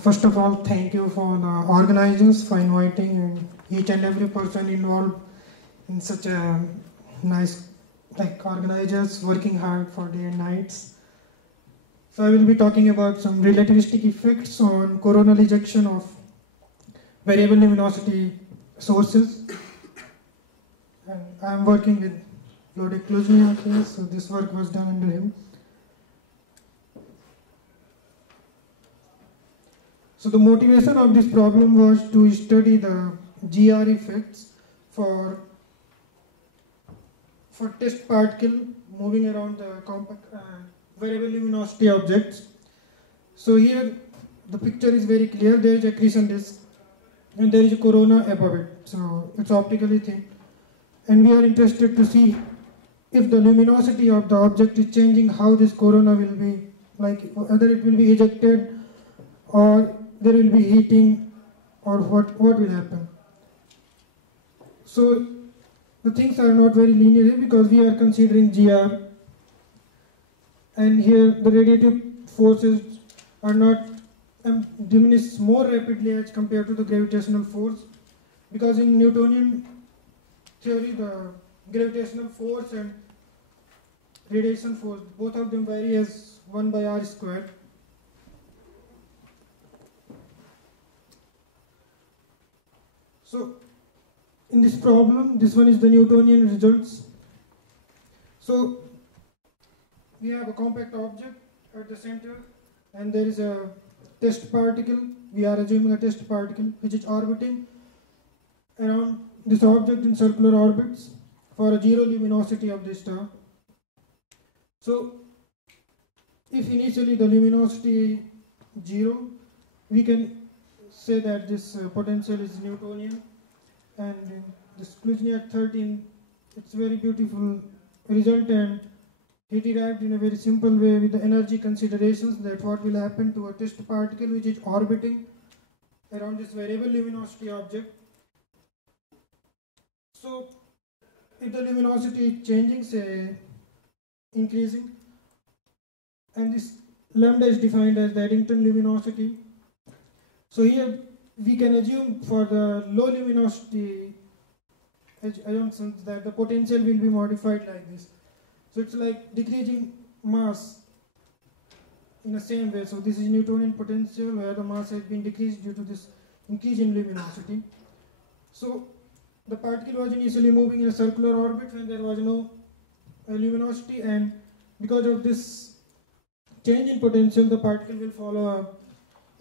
First of all, thank you for the organizers for inviting each and every person involved in such a nice, like organizers working hard for day and nights. So I will be talking about some relativistic effects on coronal ejection of variable luminosity sources. And I am working with Vladimir Kluzniak here, so this work was done under him. So the motivation of this problem was to study the GR effects for test particle moving around the compact variable luminosity objects. So here the picture is very clear. There is accretion disk and there is a corona above it. So it's optically thin, and we are interested to see if the luminosity of the object is changing, how this corona will be, like whether it will be ejected or there will be heating, or what will happen. So the things are not very linear here because we are considering GR, and here the radiative forces are not diminished more rapidly as compared to the gravitational force, because in Newtonian theory the gravitational force and radiation force, both of them vary as 1 by r squared. So in this problem, this one is the Newtonian results. So we have a compact object at the center, and there is a test particle. We are assuming a test particle which is orbiting around this object in circular orbits for a zero luminosity of the star. So if initially the luminosity is 0, we can say that this potential is Newtonian, and in this Kluzniak 13, it's very beautiful result, and he derived in a very simple way with the energy considerations that what will happen to a test particle which is orbiting around this variable luminosity object. So if the luminosity is changing, say increasing, and this lambda is defined as the Eddington luminosity. So here we can assume for the low luminosity assumptions that the potential will be modified like this. So it's like decreasing mass in the same way. So this is Newtonian potential where the mass has been decreased due to this increase in luminosity. So the particle was initially moving in a circular orbit when there was no luminosity, and because of this change in potential, the particle will follow a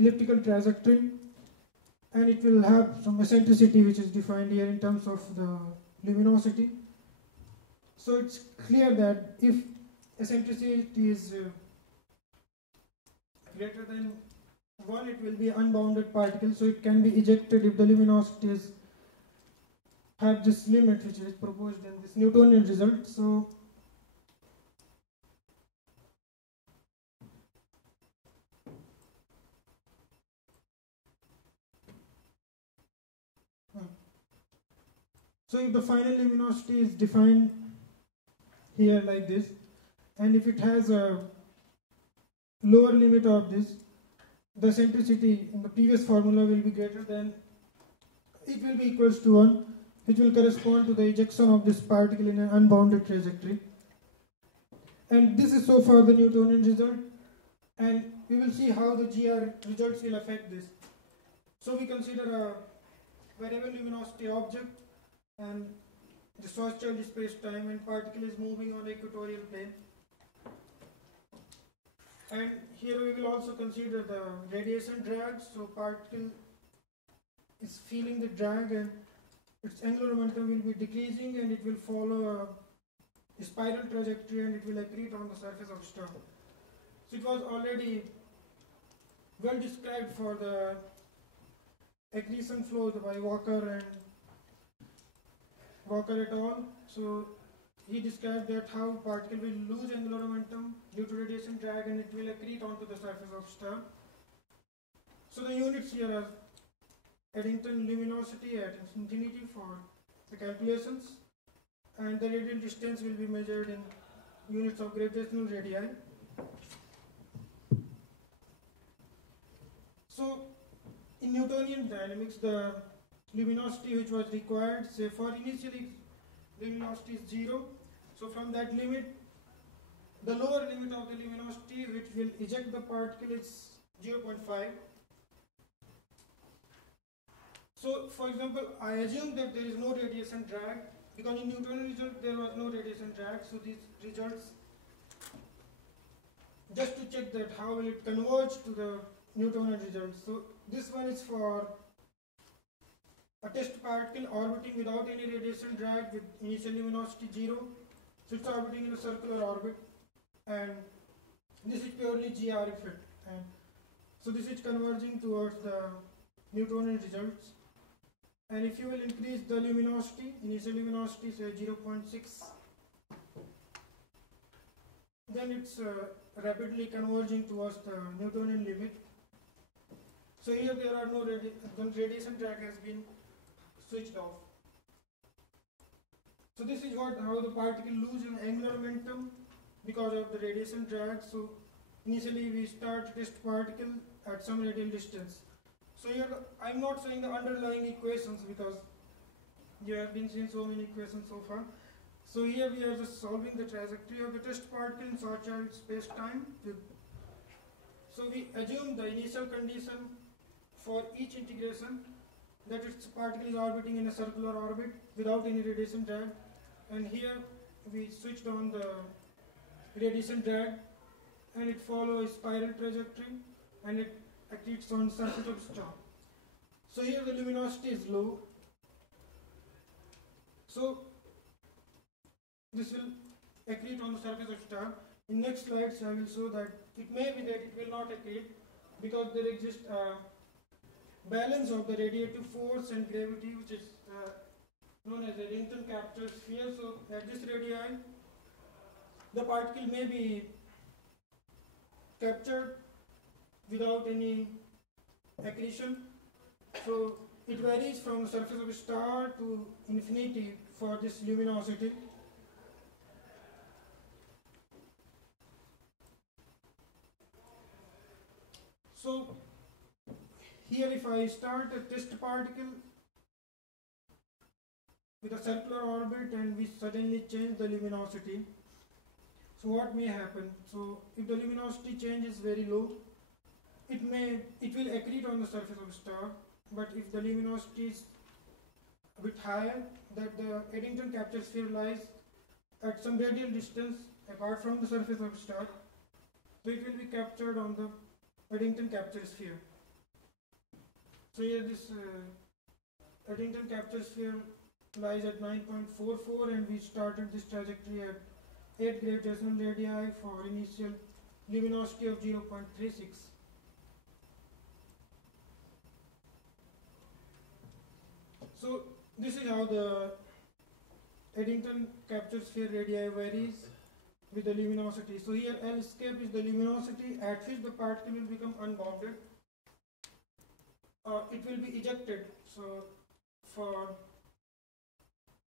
elliptical trajectory, and it will have some eccentricity which is defined here in terms of the luminosity. So it's clear that if eccentricity is greater than 1, it will be an unbounded particle, so it can be ejected if the luminosities have this limit which is proposed in this Newtonian result. So if the final luminosity is defined here like this, and if it has a lower limit of this, the eccentricity in the previous formula will be greater than, it will be equals to 1, which will correspond to the ejection of this particle in an unbounded trajectory. And this is so far the Newtonian result, and we will see how the GR results will affect this. So we consider a variable luminosity object, and the Schwarzschild space-time, and particle is moving on the equatorial plane. And here we will also consider the radiation drag. So particle is feeling the drag, and its angular momentum will be decreasing, and it will follow a spiral trajectory, and it will accrete on the surface of star. So it was already well described for the accretion flows by Walker and Walker et al. So he described that how particle will lose angular momentum due to radiation drag, and it will accrete onto the surface of star. So the units here are Eddington luminosity at infinity for the calculations, and the radial distance will be measured in units of gravitational radii. So in Newtonian dynamics, the luminosity which was required, say for initially luminosity is 0, so from that limit, the lower limit of the luminosity which will eject the particle is 0.5. So for example, I assume that there is no radiation drag, because in Newtonian result there was no radiation drag, so these results, just to check that how will it converge to the Newtonian results. So this one is for a test particle orbiting without any radiation drag with initial luminosity 0. So it's orbiting in a circular orbit, and this is purely GR effect. And so this is converging towards the Newtonian results. And if you will increase the luminosity, initial luminosity say 0.6, then it's rapidly converging towards the Newtonian limit. So here there are no radiation drag has been switched off. So this is how the particle loses angular momentum because of the radiation drag. So initially we start test particle at some radial distance. So here I am not showing the underlying equations because you have been seeing so many equations so far. So here we are just solving the trajectory of the test particle in Schwarzschild space-time. So we assume the initial condition for each integration, that its particle is orbiting in a circular orbit without any radiation drag, and here we switched on the radiation drag, and it follows a spiral trajectory, and it accretes on the surface of star. So here the luminosity is low. So this will accrete on the surface of star. In next slides I will show that it may be that it will not accrete because there exists a balance of the radiative force and gravity, which is known as the Eddington capture sphere. So at this radii, the particle may be captured without any accretion. So it varies from the surface of a star to infinity for this luminosity. So here if I start a test particle with a circular orbit and we suddenly change the luminosity, so what may happen? So if the luminosity change is very low, it will accrete on the surface of a star, but if the luminosity is a bit higher, that the Eddington capture sphere lies at some radial distance apart from the surface of a star, so it will be captured on the Eddington capture sphere. So here this Eddington capture sphere lies at 9.44, and we started this trajectory at 8 gravitational radii for initial luminosity of 0.36. So this is how the Eddington capture sphere radii varies with the luminosity. So here L escape is the luminosity at which the particle will become unbounded. It will be ejected. So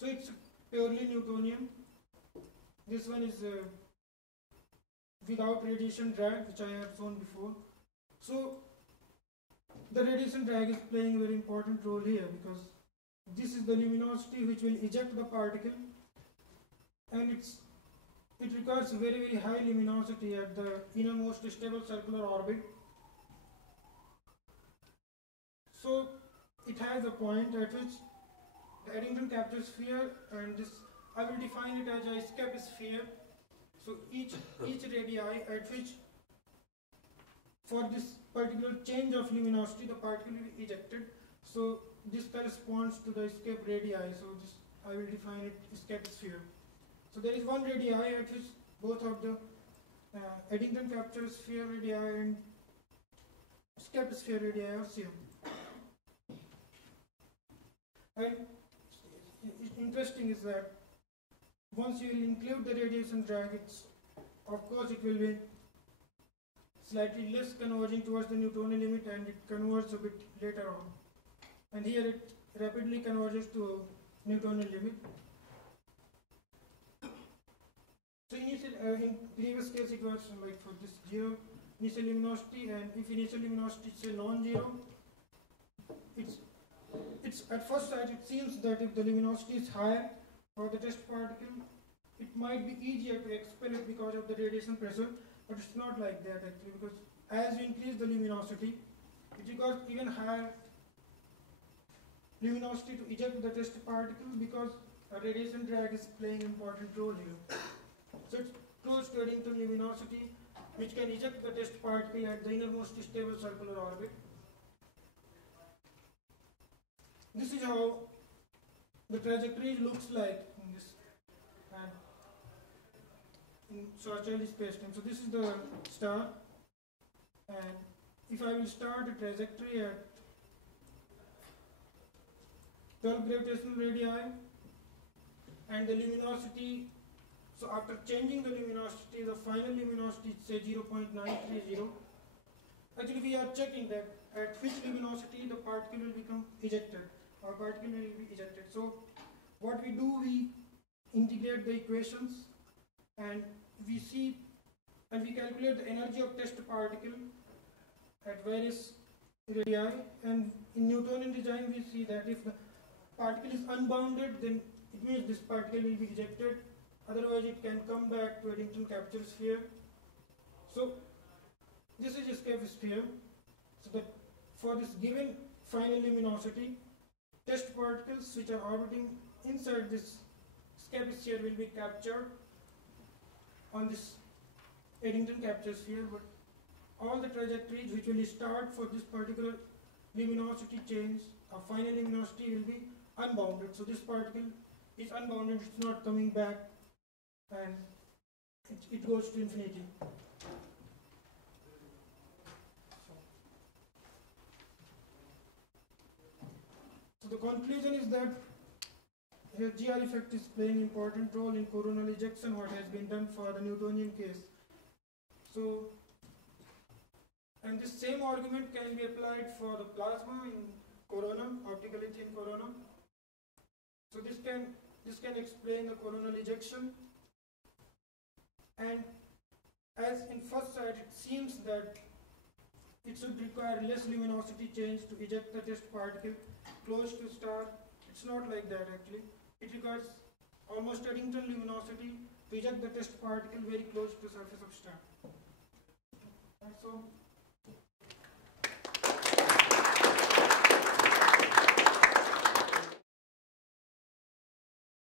it's purely Newtonian. This one is without radiation drag, which I have shown before. So the radiation drag is playing a very important role here because this is the luminosity which will eject the particle, and it requires very, very high luminosity at the innermost stable circular orbit. So it has a point at which the Eddington capture sphere, and this I will define it as a escape sphere. So each radii at which for this particular change of luminosity the particle will be ejected. So this corresponds to the escape radii. So this I will define it escape sphere. So there is one radii at which both of the Eddington capture sphere radii and escape sphere radii are same. And interesting is that once you will include the radiation drag, of course it will be slightly less converging towards the Newtonian limit, and it converges a bit later on. And here it rapidly converges to Newtonian limit. So in previous case it was like for this 0 initial luminosity, and if initial luminosity is say non-zero, it's at first sight it seems that if the luminosity is higher for the test particle, it might be easier to expel it because of the radiation pressure, but it's not like that actually, because as you increase the luminosity, it requires even higher luminosity to eject the test particle, because a radiation drag is playing an important role here. So it's close to Eddington luminosity, which can eject the test particle at the innermost stable circular orbit. This is how the trajectory looks like in this in Schwarzschild space-time. So this is the star, and if I will start a trajectory at 12 gravitational radii, and the luminosity, so after changing the luminosity, the final luminosity is say 0.930. Actually we are checking that at which luminosity the particle will become ejected, or particle will be ejected. So what we do, we integrate the equations, and we see and we calculate the energy of test particle at various radii, and in Newtonian design we see that if the particle is unbounded, then it means this particle will be ejected, otherwise it can come back to Eddington capture sphere. So this is escape sphere, so that for this given final luminosity, test particles which are orbiting inside this escape sphere will be captured on this Eddington capture sphere, but all the trajectories which will start for this particular luminosity change, a final luminosity will be unbounded. So this particle is unbounded, it's not coming back, and it goes to infinity. So the conclusion is that here GR effect is playing important role in coronal ejection, what has been done for the Newtonian case. So, and this same argument can be applied for the plasma in corona, optically thin corona. So this can explain the coronal ejection, and as in first sight it seems that it should require less luminosity change to eject the test particle close to star. It's not like that actually. It requires almost Eddington luminosity to eject the test particle very close to surface of star. And so